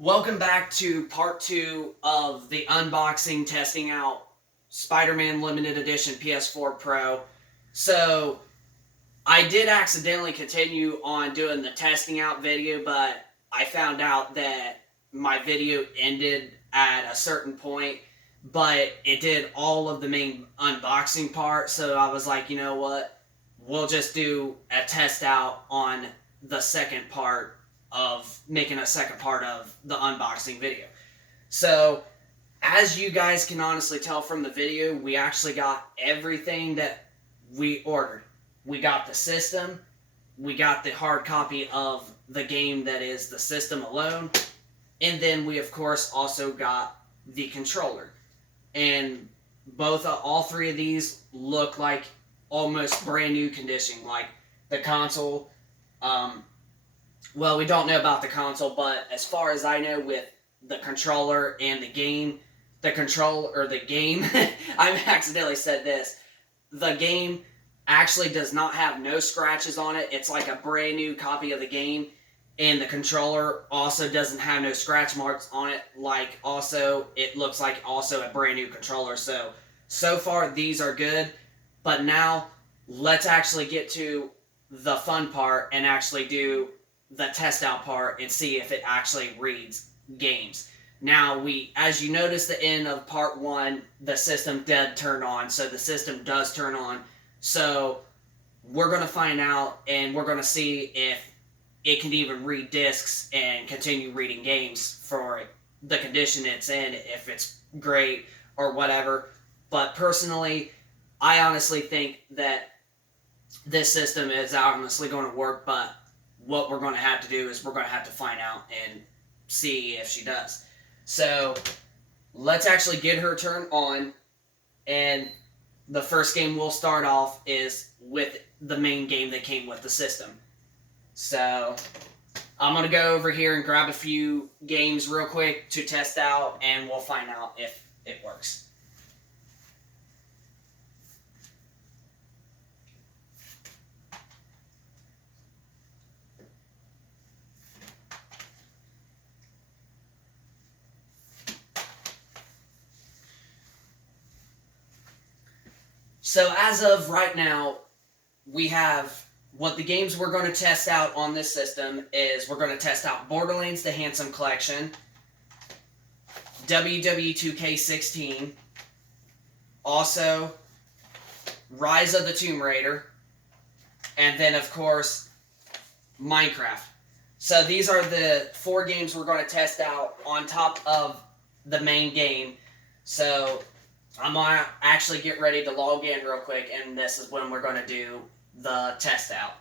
Welcome back to part 2 of the unboxing, testing out Spider-Man Limited Edition PS4 Pro. So, I did accidentally continue on doing the testing out video, but I found out that my video ended at a certain point, but it did all of the main unboxing part, so I was like, you know what? We'll just do a test out on the second part of making a second part of the unboxing video. So, as you guys can honestly tell from the video, we actually got everything that we ordered. We got the system, we got the hard copy of the game that is the system alone, and then we of course also got the controller. And all three of these look like almost brand new condition. Like the console, well, we don't know about the console, but as far as I know, with the controller and the game, I accidentally said this. The game actually does not have no scratches on it. It's like a brand new copy of the game, and the controller also doesn't have no scratch marks on it. Like, also, it looks like also a brand new controller. So far, these are good, but now let's actually get to the fun part and actually do the test out part and see if it actually reads games. Now, as you notice, the end of part 1, the system did turn on, so the system does turn on. So we're going to find out, and we're going to see if it can even read discs and continue reading games for the condition it's in, if it's great or whatever. But personally, I honestly think that this system is honestly going to work, but what we're going to have to do is we're going to have to find out and see if she does. So let's actually get her turned on, and the first game we'll start off is with the main game that came with the system. So I'm going to go over here and grab a few games real quick to test out, and we'll find out if it works. So as of right now, we have what the games we're going to test out on this system is we're going to test out Borderlands: The Handsome Collection, WWE 2K16, also Rise of the Tomb Raider, and then of course Minecraft. So these are the 4 games we're going to test out on top of the main game. So I'm going to actually get ready to log in real quick, and this is when we're going to do the test out.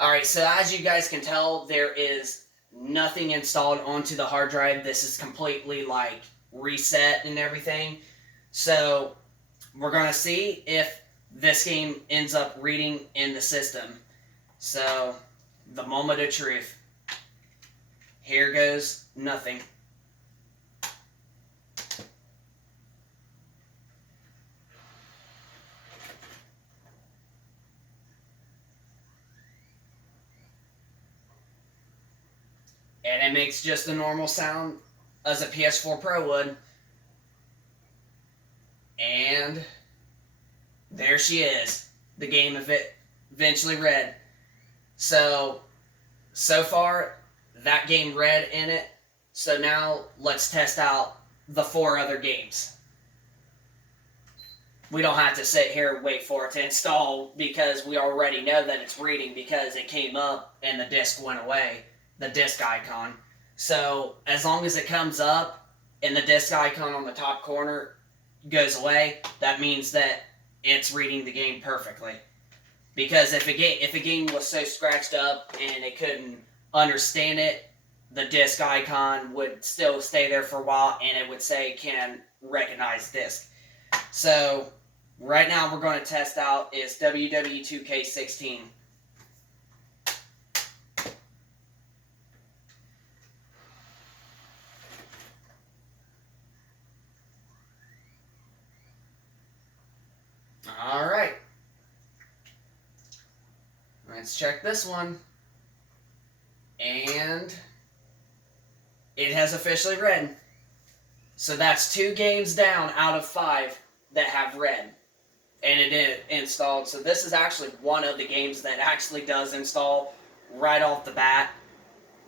Alright, so as you guys can tell, there is nothing installed onto the hard drive. This is completely like reset and everything. So we're going to see if this game ends up reading in the system. So the moment of truth. Here goes nothing. And it makes just the normal sound as a PS4 Pro would. And there she is. The game eventually read. So far, that game read in it. So now let's test out the 4 other games. We don't have to sit here and wait for it to install because we already know that it's reading because it came up and the disc went away. The disc icon. So as long as it comes up and the disc icon on the top corner goes away, that means that it's reading the game perfectly. Because if a game was so scratched up and it couldn't understand it, the disc icon would still stay there for a while and it would say can recognize disc. So right now we're going to test out is WWE 2K16. Alright. Let's check this one. And it has officially read. So that's 2 games down out of 5 that have read. And it is installed. So this is actually one of the games that actually does install right off the bat.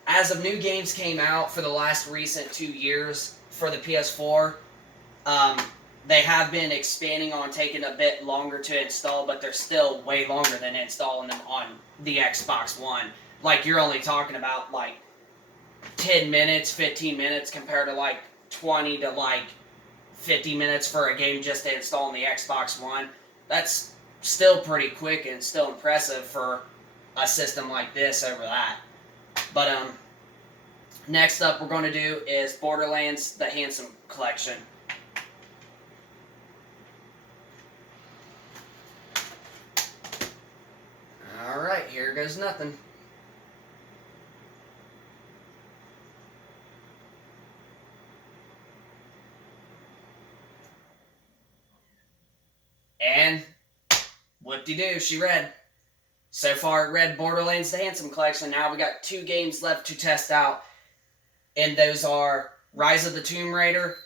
As of new games came out for the last recent 2 years for the PS4, they have been expanding on taking a bit longer to install, but they're still way longer than installing them on the Xbox One. Like, you're only talking about, like, 10 minutes, 15 minutes compared to, like, 20 to, like, 50 minutes for a game just to install on the Xbox One. That's still pretty quick and still impressive for a system like this over that. But, next up we're going to do is Borderlands The Handsome Collection. Alright, here goes nothing. And whoop-de-doo, she read. So far, it read Borderlands The Handsome Collection. Now we got 2 games left to test out. And those are Rise of the Tomb Raider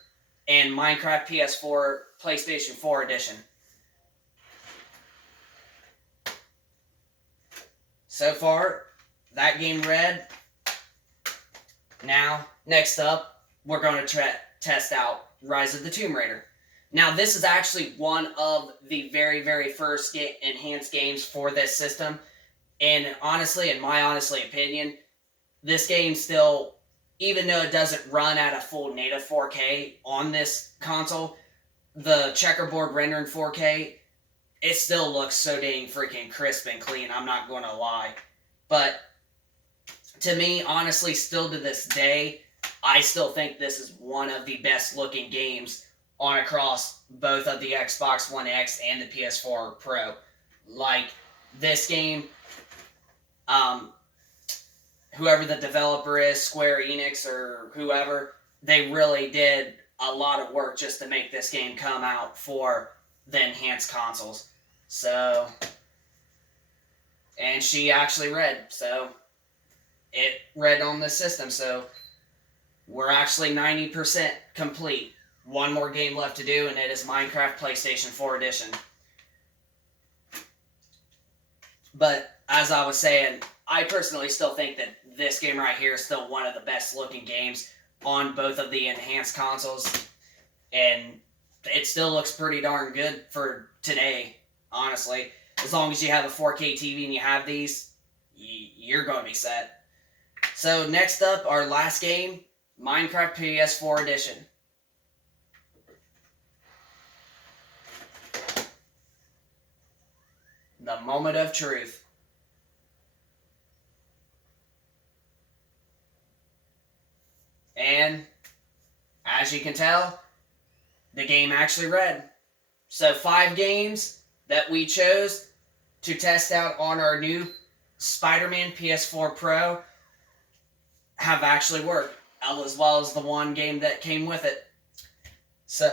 and Minecraft PS4 PlayStation 4 Edition. So far, that game read. Now, next up, we're going to test out Rise of the Tomb Raider. Now, this is actually one of the very, very first enhanced games for this system. And honestly, in my honestly opinion, this game still, even though it doesn't run at a full native 4K on this console, the checkerboard render in 4K, it still looks so dang freaking crisp and clean, I'm not going to lie. But to me, honestly, still to this day, I still think this is one of the best looking games on across both of the Xbox One X and the PS4 Pro. Like, this game, whoever the developer is, Square Enix or whoever, they really did a lot of work just to make this game come out for the enhanced consoles. So, and she actually read, so it read on the system, so we're actually 90% complete. One more game left to do, and it is Minecraft PlayStation 4 Edition. But, as I was saying, I personally still think that this game right here is still one of the best looking games on both of the enhanced consoles. And it still looks pretty darn good for today, honestly. As long as you have a 4K TV and you have these, you're going to be set. So, next up, our last game, Minecraft PS4 Edition. The moment of truth. And, as you can tell, the game actually read. So 5 games that we chose to test out on our new Spider-Man PS4 Pro have actually worked, as well as the one game that came with it. So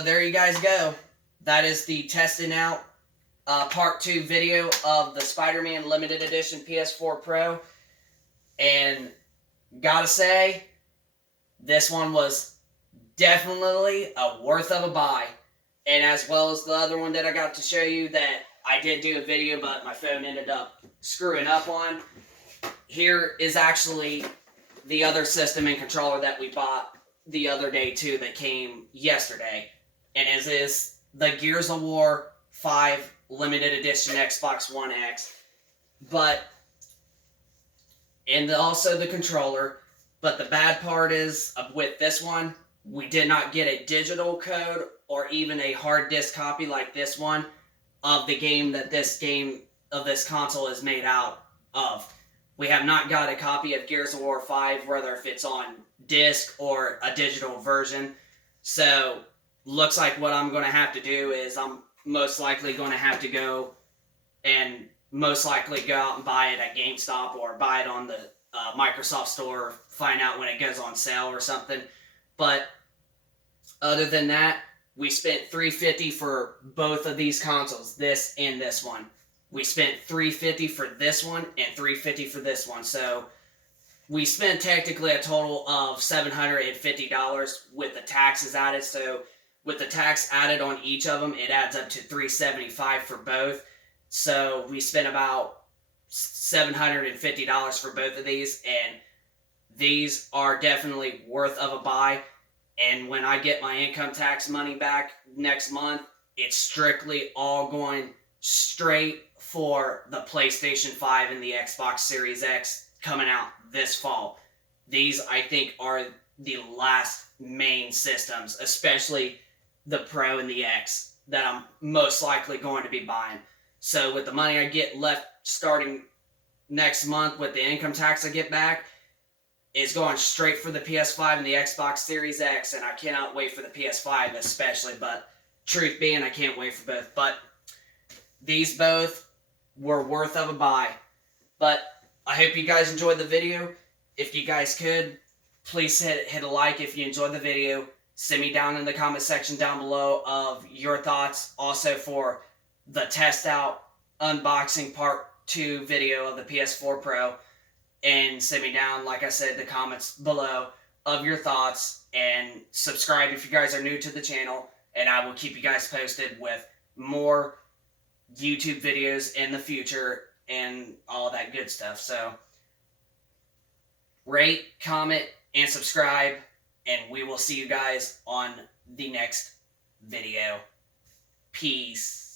there you guys go. That is the testing out part 2 video of the Spider-Man Limited Edition PS4 Pro. And gotta say, this one was definitely a worth of a buy. And as well as the other one that I got to show you that I did do a video, but my phone ended up screwing up on. Here is actually the other system and controller that we bought the other day too, that came yesterday. And it is the Gears of War 5 Limited Edition Xbox One X. And also the controller. But the bad part is, with this one, we did not get a digital code or even a hard disk copy like this one of the game that this console is made out of. We have not got a copy of Gears of War 5, whether if it's on disc or a digital version. So, looks like what I'm going to have to do is I'm most likely going to have to go and most likely go out and buy it at GameStop or buy it on the Microsoft Store, find out when it goes on sale or something. But other than that, we spent $350 for both of these consoles, this and this one. We spent $350 for this one and $350 for this one. So we spent technically a total of $750 with the taxes added. So with the tax added on each of them, it adds up to $375 for both. So we spent about $750 for both of these, and these are definitely worth of a buy. And when I get my income tax money back next month, it's strictly all going straight for the PlayStation 5 and the Xbox Series X coming out this fall. These, I think, are the last main systems, especially the Pro and the X, that I'm most likely going to be buying. So with the money I get left starting next month with the income tax I get back, is going straight for the PS5 and the Xbox Series X, and I cannot wait for the PS5 especially, but truth being, I can't wait for both. But these both were worth of a buy. But I hope you guys enjoyed the video. If you guys could, please hit a like if you enjoyed the video. Send me down in the comment section down below of your thoughts. Also for the test out unboxing part 2 video of the PS4 Pro. And send me down, like I said, the comments below of your thoughts. And subscribe if you guys are new to the channel. And I will keep you guys posted with more YouTube videos in the future and all that good stuff. So rate, comment, and subscribe. And we will see you guys on the next video. Peace.